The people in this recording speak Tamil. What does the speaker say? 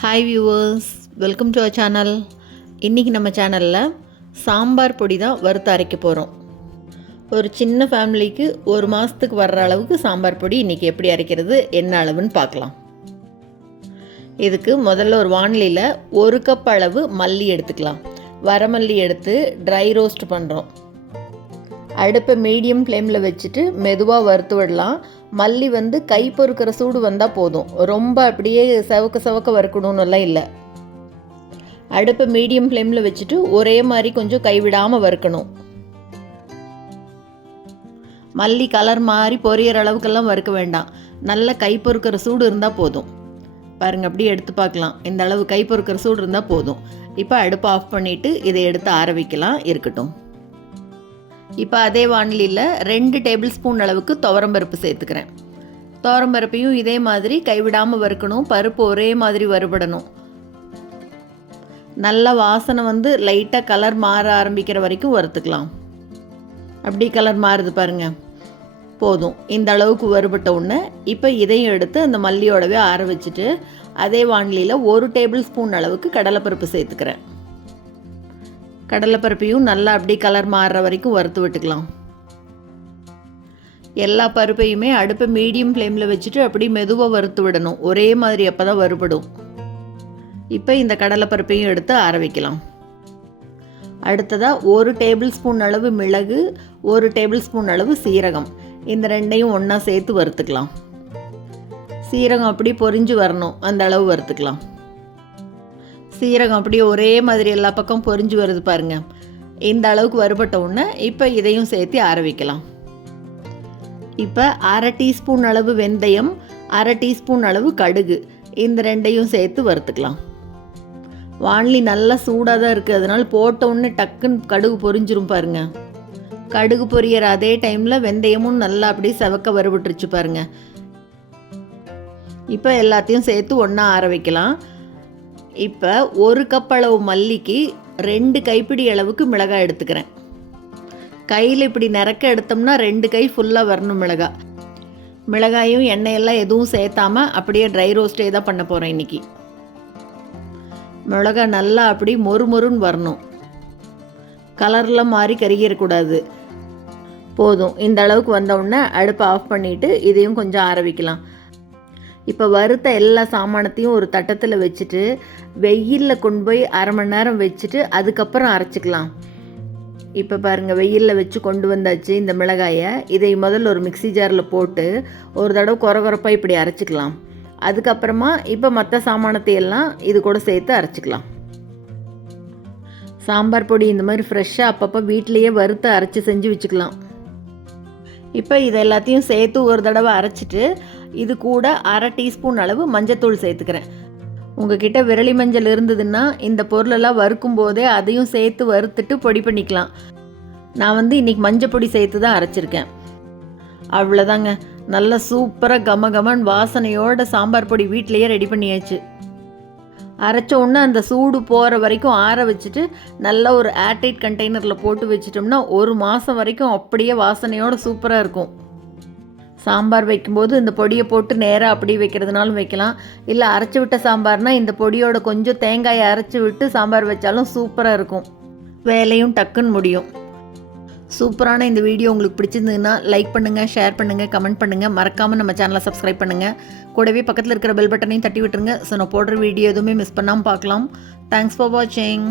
Hi viewers, welcome to our channel. இன்றைக்கி நம்ம சேனலில் சாம்பார் பொடி தான் வறுத்து அரைக்க போகிறோம். ஒரு சின்ன ஃபேமிலிக்கு ஒரு மாதத்துக்கு வர்ற அளவுக்கு சாம்பார் பொடி இன்றைக்கி எப்படி அரைக்கிறது, என்ன அளவுன்னு பார்க்கலாம். இதுக்கு முதல்ல ஒரு வானிலையில் 1 கப் அளவு மல்லி எடுத்துக்கலாம். வரமல்லி எடுத்து ட்ரை ரோஸ்ட் பண்ணுறோம். அடுப்பை மீடியம் ஃப்ளேமில் வச்சுட்டு மெதுவாக வறுத்து விடலாம். மல்லி கை பொறுக்கிற சூடு வந்தால் போதும், ரொம்ப அப்படியே செவக்க வறுக்கணும்னுலாம் இல்லை. அடுப்பை மீடியம் ஃப்ளேமில் வச்சுட்டு ஒரே மாதிரி கொஞ்சம் கைவிடாமல் வறுக்கணும். மல்லி கலர் மாதிரி பொரியற அளவுக்கெல்லாம் வறுக்க வேண்டாம், நல்ல கை பொறுக்கிற சூடு இருந்தால் போதும். பாருங்கள், அப்படியே எடுத்து பார்க்கலாம். இந்த அளவு கை பொறுக்கிற சூடு இருந்தால் போதும். இப்போ அடுப்பை ஆஃப் பண்ணிவிட்டு இதை எடுத்து ஆற வைக்கலாம், இருக்கட்டும். இப்போ அதே வானிலையில் 2 டேபிள் ஸ்பூன் அளவுக்கு துவரம்பருப்பு சேர்த்துக்கிறேன். துவரம்பருப்பையும் இதே மாதிரி கைவிடாமல் வறுக்கணும். பருப்பு ஒரே மாதிரி வறுபடணும். நல்ல வாசனை லைட்டாக கலர் மாற ஆரம்பிக்கிற வரைக்கும் வறுத்துக்கலாம். அப்படி கலர் மாறுது பாருங்கள், போதும். இந்த அளவுக்கு வறுபட்ட உடனே இப்போ இதையும் எடுத்து அந்த மல்லியோடவே ஆற வச்சுட்டு அதே வானிலையில் 1 டேபிள் ஸ்பூன் அளவுக்கு கடலைப்பருப்பு சேர்த்துக்கிறேன். கடலைப்பருப்பையும் நல்லா அப்படி கலர் மாறுற வரைக்கும் வறுத்து விட்டுக்கலாம். எல்லா பருப்பையுமே அடுப்பை மீடியம் ஃப்ளேமில் வச்சுட்டு அப்படி மெதுவாக வறுத்து விடணும். ஒரே மாதிரி அப்போ தான் வறுபடும். இப்போ இந்த கடலைப்பருப்பையும் எடுத்து ஆற வைக்கலாம். அடுத்ததாக 1 டேபிள் ஸ்பூன் அளவு மிளகு, 1 டேபிள் ஸ்பூன் அளவு சீரகம், இந்த ரெண்டையும் ஒன்றா சேர்த்து வறுத்துக்கலாம். சீரகம் அப்படி பொரிஞ்சு வரணும், அந்த அளவு வறுத்துக்கலாம். சீரகம் அப்படியே ஒரே மாதிரி எல்லா பக்கம் பொரிஞ்சு வருது பாருங்கள். இந்த அளவுக்கு வறுபட்ட உடனே இப்போ இதையும் சேர்த்து ஆற வைக்கலாம். இப்போ 1/2 டீஸ்பூன் அளவு வெந்தயம், 1/2 டீஸ்பூன் அளவு கடுகு, இந்த ரெண்டையும் சேர்த்து வறுத்துக்கலாம். வானலி நல்லா சூடாக தான் இருக்குது, அதனால் போட்ட உடனே டக்குன்னு கடுகு பொரிஞ்சிரும் பாருங்கள். கடுகு பொரியற அதே டைமில் வெந்தயமும் நல்லா அப்படியே செவக்க வறுபட்டுருச்சு பாருங்கள். இப்போ எல்லாத்தையும் சேர்த்து ஒன்றா ஆற வைக்கலாம். இப்போ 1 கப் அளவு மல்லிக்கு 2 கைப்பிடி அளவுக்கு மிளகாய் எடுத்துக்கிறேன். கையில் இப்படி நிறக்க எடுத்தோம்னா 2 கை ஃபுல்லாக வரணும் மிளகாய். மிளகாயும் எண்ணெயெல்லாம் எதுவும் சேர்த்தாமல் அப்படியே ட்ரை ரோஸ்டே தான் பண்ண போகிறேன் இன்றைக்கி. மிளகாய் நல்லா அப்படி மொறுமொறுன்னு வரணும், கலர்லாம் மாறி கருகிடக்கூடாது. போதும். இந்த அளவுக்கு வந்தவுடனே அடுப்பை ஆஃப் பண்ணிவிட்டு இதையும் கொஞ்சம் ஆற வைக்கலாம். இப்போ வறுத்த எல்லா சாமானத்தையும் ஒரு தட்டத்தில் வச்சுட்டு வெயிலில் கொண்டு போய் 1/2 மணி நேரம் வச்சுட்டு அதுக்கப்புறம் அரைச்சிக்கலாம். இப்போ பாருங்கள், வெயிலில் வச்சு கொண்டு வந்தாச்சு இந்த மிளகாயை. இதை முதல்ல ஒரு மிக்ஸி ஜாரில் போட்டு ஒரு தடவை கொரகொரப்பாக இப்படி அரைச்சிக்கலாம். அதுக்கப்புறமா இப்போ மற்ற சாமானத்தை எல்லாம் இது கூட சேர்த்து அரைச்சிக்கலாம். சாம்பார் பொடி இந்த மாதிரி ஃப்ரெஷ்ஷாக அப்பப்போ வீட்டிலையே வறுத்து அரைச்சி செஞ்சு வச்சுக்கலாம். இப்போ இது எல்லாத்தையும் சேர்த்து ஒரு தடவை அரைச்சிட்டு இது கூட 1/2 டீஸ்பூன் அளவு மஞ்சத்தூள் சேர்த்துக்கிறேன். உங்ககிட்ட விரலி மஞ்சள் இருந்ததுன்னா இந்த பொருளெல்லாம் வறுக்கும் போதே அதையும் சேர்த்து வறுத்துட்டு பொடி பண்ணிக்கலாம். நான் இன்றைக்கி மஞ்சள் பொடி சேர்த்து தான் அரைச்சிருக்கேன். அவ்வளோதாங்க, நல்லா சூப்பராக கமகமன் வாசனையோட சாம்பார் பொடி வீட்டிலையே ரெடி பண்ணியாச்சு. அரைச்ச உடனே அந்த சூடு போகிற வரைக்கும் ஆற வச்சுட்டு நல்லா ஒரு ஏர்டைட் கண்டெய்னரில் போட்டு வச்சிட்டோம்னா 1 மாதம் வரைக்கும் அப்படியே வாசனையோடு சூப்பராக இருக்கும். சாம்பார் வைக்கும்போது இந்த பொடியை போட்டு நேராக அப்படி வைக்கிறதுனாலும் வைக்கலாம். இல்லை அரைச்சி விட்ட சாம்பார்னால் இந்த பொடியோட கொஞ்சம் தேங்காயை அரைச்சி விட்டு சாம்பார் வச்சாலும் சூப்பராக இருக்கும். வேலையும் டக்குன்னு முடியும். சூப்பரான இந்த வீடியோ உங்களுக்கு பிடிச்சிருந்ததுன்னா லைக் பண்ணுங்கள், ஷேர் பண்ணுங்கள், கமெண்ட் பண்ணுங்கள். மறக்காமல் நம்ம சேனலை சப்ஸ்கிரைப் பண்ணுங்கள். கூடவே பக்கத்தில் இருக்கிற பெல் பட்டனையும் தட்டி விட்டுருங்க. ஸோ நான் போடுற வீடியோ எதுவுமே மிஸ் பண்ணாமல் பார்க்கலாம். தேங்க்ஸ் ஃபார் வாட்சிங்.